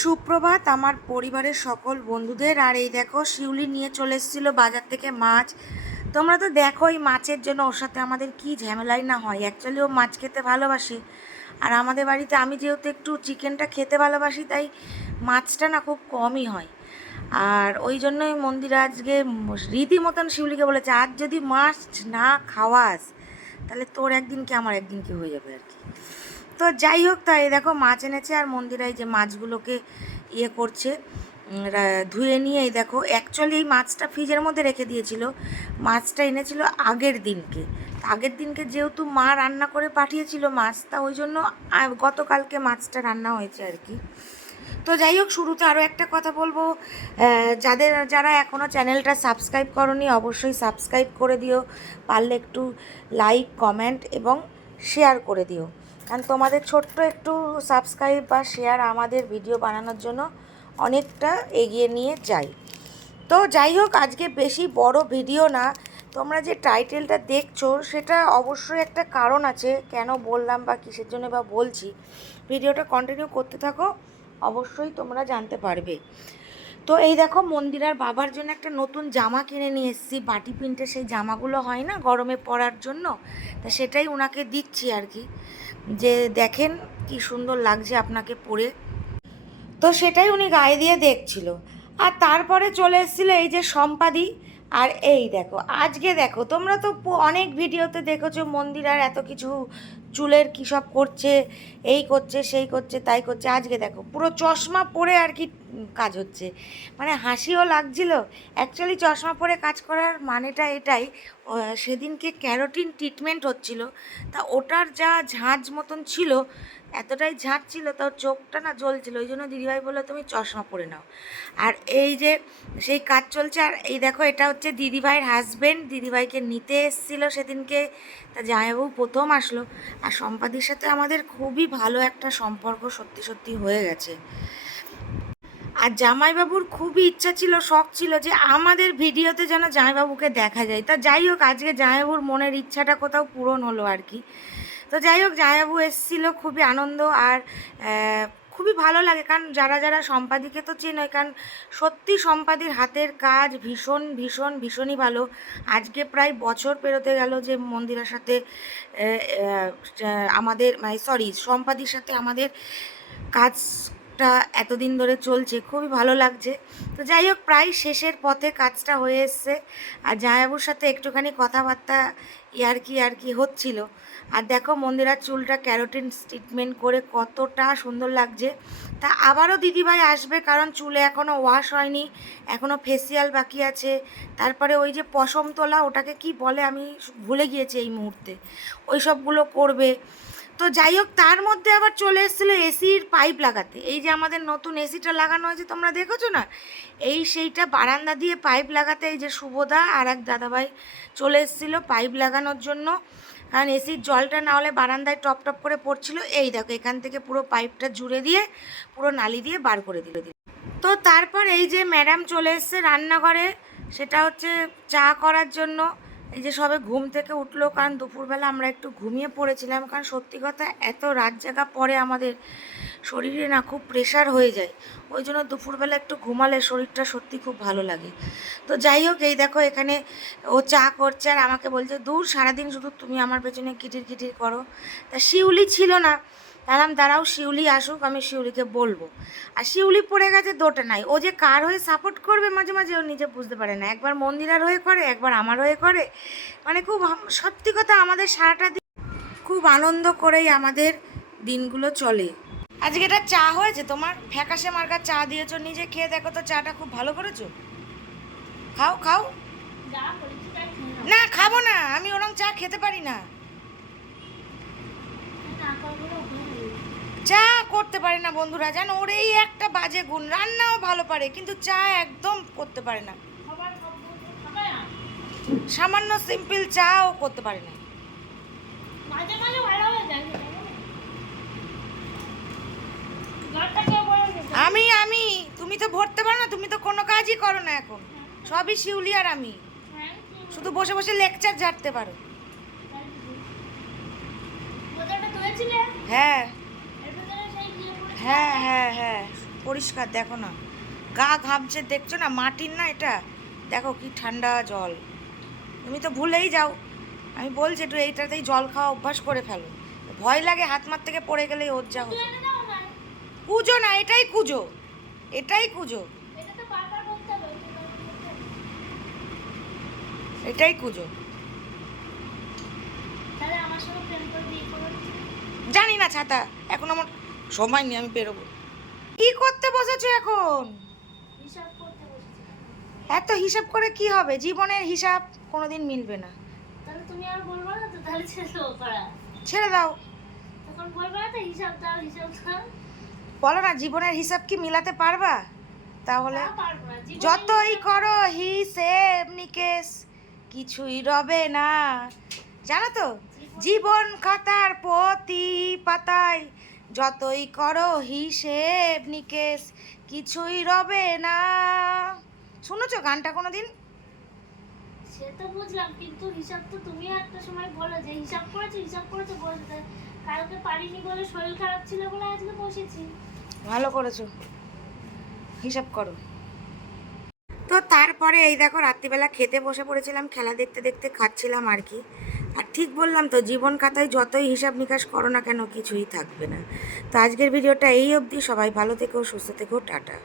সুপ্রভাত আমার পরিবারের সকল বন্ধুদের। আর এই দেখো, শিউলি নিয়ে চলে এসেছিল বাজার থেকে মাছ। তোমরা তো দেখোই মাছের জন্য ওর সাথে আমাদের কি ঝামেলাই না হয়। অ্যাকচুয়ালি ও মাছ খেতে ভালোবাসে। আর আমাদের বাড়িতে আমি যেহেতু একটু চিকেনটা খেতে ভালোবাসি, তাই মাছটা না খুব কমই হয়। আর ওই জন্যই মন্দির আজকে রীতিমতন শিউলিকে বলেছে, আজ যদি মাছ না খাওয়াস, তাহলে তোর একদিন কি আমার একদিন কি হয়ে যাবে আর কি? তো যাই হোক, তাই দেখো মাছ এনেছে আর মন্দিরাই যে মাছগুলোকে ইয়ে করছে ধুয়ে নিয়ে এই দেখো অ্যাকচুয়ালি এই মাছটা ফ্রিজের মধ্যে রেখে দিয়েছিল। মাছটা এনেছিল আগের দিনকে। আগের দিনকে যেহেতু মা রান্না করে পাঠিয়েছিল মাছ, তা ওই জন্য গতকালকে মাছটা রান্না হয়েছে আর কি। তো যাই হোক, শুরুতে আরও একটা কথা বলব। যাদের, যারা এখনও চ্যানেলটা সাবস্ক্রাইব করনি, অবশ্যই সাবস্ক্রাইব করে দিও। পারলে একটু লাইক, কমেন্ট এবং শেয়ার করে দিও। কারণ তোমাদের ছোট্ট একটু সাবস্ক্রাইব বা শেয়ার আমাদের ভিডিও বানানোর জন্য অনেকটা এগিয়ে নিয়ে যায় তো যাই হোক, আজকে বেশি বড় ভিডিও না। তোমরা যে টাইটেলটা দেখছ, সেটা অবশ্যই একটা কারণ আছে, কেন বললাম বা কিসের জন্য বা বলছি। ভিডিওটা কন্টিনিউ করতে থাকো, অবশ্যই তোমরা জানতে পারবে। তো এই দেখো মন্দিরার বাবার জন্য একটা নতুন জামা কিনে নিয়ে এসেছি। বাটি প্রিন্টের সেই জামাগুলো হয় না গরমে পরার জন্য? তা সেটাই ওনাকে দিচ্ছি আর কি। যে দেখেন কি সুন্দর লাগছে আপনাকে পরে। তো সেটাই উনি গায়ে দিয়ে দেখছিল। আর তারপরে চলে এসেছিল এই যে সম্পাদি। আর এই দেখো, আজকে দেখো, তোমরা তো অনেক ভিডিওতে দেখেছ মন্দির আর এত কিছু চুলের কী সব করছে, এই করছে, সেই করছে, তাই করছে। আজকে দেখো, পুরো চশমা পরে আর কি কাজ হচ্ছে। মানে হাসিও লাগছিল। অ্যাকচুয়ালি চশমা পরে কাজ করার মানেটা এটাই সেদিনকে ক্যারোটিন ট্রিটমেন্ট হচ্ছিল। তা ওটার যা ঝাঁঝ মতন ছিল এতটাই ঝাঁট ছিল তার চোখটা না জ্বলছিল, ওই জন্য দিদিভাই বলল, তুমি চশমা পরে নাও। আর এই যে সেই কাজ চলছে, আর এই দেখো, এটা হচ্ছে দিদিভাইয়ের হাজব্যান্ড দিদিভাইকে নিতে এসেছিল সেদিনকে, তা জামাইবাবু প্রথম আসলো। আর সম্পাদির সাথে আমাদের খুবই ভালো একটা সম্পর্ক সত্যি সত্যি হয়ে গেছে। আর জামাইবাবুর খুবই ইচ্ছা ছিল, শখ ছিল যে আমাদের ভিডিওতে যেন জামাইবাবুকে দেখা যায়। তা যাই হোক, আজকে জামাইবাবুর মনের ইচ্ছাটা কোথাও পূরণ হলো আর কি। তো যাই হোক, জায়াবু এসেছিল, খুবই আনন্দ আর খুবই ভালো লাগে। কারণ যারা যারা সম্পাদিকে তো চেনয় কারণ সত্যি সম্পাদির হাতের কাজ ভীষণ ভীষণ, ভীষণই ভালো। আজকে প্রায় বছর পেরোতে গেল যে মন্দিরের সাথে আমাদের মানে সরি সম্পাদির সাথে আমাদের কাজটা এতদিন ধরে চলছে, খুবই ভালো লাগছে। তো যাই হোক, প্রায় শেষের পথে কাজটা হয়ে এসছে। আর জামাইবাবুর সাথে একটুখানি কথাবার্তা ইয়ারকি ইয়ারকি হচ্ছিল। আর দেখো, মন্দিরার চুলটা ক্যারোটিন ট্রিটমেন্ট করে কতটা সুন্দর লাগছে। তা আবারও দিদিভাই আসবে কারণ চুলে এখনও ওয়াশ হয়নি এখনও ফেসিয়াল বাকি আছে। তারপরে ওই যে পশম তোলা, ওটাকে কি বলে আমি ভুলে গিয়েছি এই মুহূর্তে। ওই সবগুলো করবে। তো যাই হোক, তার মধ্যে আবার চলে এসেছিল এসির পাইপ লাগাতে। এই যে আমাদের নতুন এসিটা লাগানো হয়েছে, তোমরা দেখেছ না? এই সেইটা বারান্দা দিয়ে পাইপ লাগাতে এই যে শুভদা আর এক দাদাভাই চলে এসেছিল পাইপ লাগানোর জন্য। কারণ এসির জলটা না হলে বারান্দায় টপ টপ করে পড়ছিল। এই দেখো, এখান থেকে পুরো পাইপটা জুড়ে দিয়ে, পুরো নালি দিয়ে বার করে দিল। তো তারপর এই যে ম্যাডাম চলে এসছে রান্নাঘরে, সেটা হচ্ছে চা করার জন্য। এই যে সবে ঘুম থেকে উঠল, কারণ দুপুরবেলা আমরা একটু ঘুমিয়ে পড়েছিলাম, কারণ সত্যি কথা এত রাত জাগা পরে আমাদের শরীরে না খুব প্রেশার হয়ে যায়। ওই জন্য দুপুরবেলা একটু ঘুমালে শরীরটা সত্যি খুব ভালো লাগে। তো যাই হোক, এই দেখো এখানে ও চা করছে আর আমাকে বলছে, দূর সারাদিন শুধু তুমি আমার পেছনে কিটির কিটির করো। তা শিউলি ছিল না। তাহলাম দাঁড়াও, শিউলি আসুক, আমি শিউলিকে বলব। আর শিউলি পড়ে গেছে, দোটে নাই। ও যে কার হয়ে সাপোর্ট করবে মাঝে মাঝে, ও নিজে বুঝতে পারে না। একবার মন্দিরার হয়ে করে, একবার আমার হয়ে করে। মানে খুব সত্যি কথা আমাদের সারাটা দিন খুব আনন্দ করেই আমাদের দিনগুলো চলে। আজকে এটা চা হয়েছে তোমার? ফ্যাকাশে মার্কার চা দিয়েছ, নিজে খেয়ে দেখো তো চাটা খুব ভালো করেছ? খাও খাও। না, খাব না, আমি ওরম চা খেতে পারি না। চা করতে পারে না বন্ধুরা জানো ওর এই একটা বাজে গুণ রান্নাও ভালো পারে কিন্তু চা একদম করতে পারে না। সামান্য সিম্পল চাও করতে পারে না। আমি আমি তুমি তো ভরতে পারো না তুমি তো কোনো কাজই করো না এখন। সবই শিউলি আর আমি। শুধু বসে বসে লেকচার ঝাড়তে পারো। হ্যাঁ এর ভেতরে সেই ইয়ে পড়েছিল? হ্যাঁ হ্যাঁ হ্যাঁ। পরিষ্কার দেখো না। গা ঘামছে দেখছ না? মাটির না এটা? দেখো কি ঠান্ডা জল। তুমি তো ভুলেই যাও। আমি বলছি একটু এইটাতেই জল খাওয়া অভ্যাস করে ফেলো। ভয় লাগে হাত মার থেকে পড়ে গেলেই ওর যা না কুজো না এটাই কুজো। এটাই কুজো। এটাই কুজো। জানি না ছাতা। এখন আমার সময় নিয়ে আমি বেরোবো। কি করতে বসেছো এখন? হিসাব করতে বসেছি। এত হিসাব করে কি হবে? জীবনের হিসাব কোনোদিন মিলবে না। তাহলে তুমি আর বলব না তো তাহলে ছেড়ে দাও। তখন বলবে না হিসাব দাও হিসাব দাও। বলো না জীবনের হিসাব কি মিলাতে পারবা? তাহলে যতই করো হিসেব নিকেশ কিছুই রবে না। জানো তো জীবন খাতার প্রতি পাতায় যতই করো হিসেব নিকেশ কিছুই রবে না। শুনেছো গানটা কোনোদিন? সে তো বুঝলাম কিন্তু হিসাব তো তুমি একটা সময় বলো যে হিসাব করেছ হিসাব করেছ বলতে। কালকে পারিনি বলে শরীর খারাপ ছিল বলে আজকে বসেছি। ভালো করেছ। হিসাব করো। তো তারপরে এই দেখো রাত্রিবেলা খেতে বসে পড়েছিলাম খেলা দেখতে দেখতে খাচ্ছিলাম আর কি। আর ঠিক বললাম তো, জীবন খাতায় যতই হিসাব নিকাশ করো না কেন, কিছুই থাকবে না। তো আজকের ভিডিওটা এই অবধি। সবাই ভালো থেকো, সুস্থ থেকো, টাটা।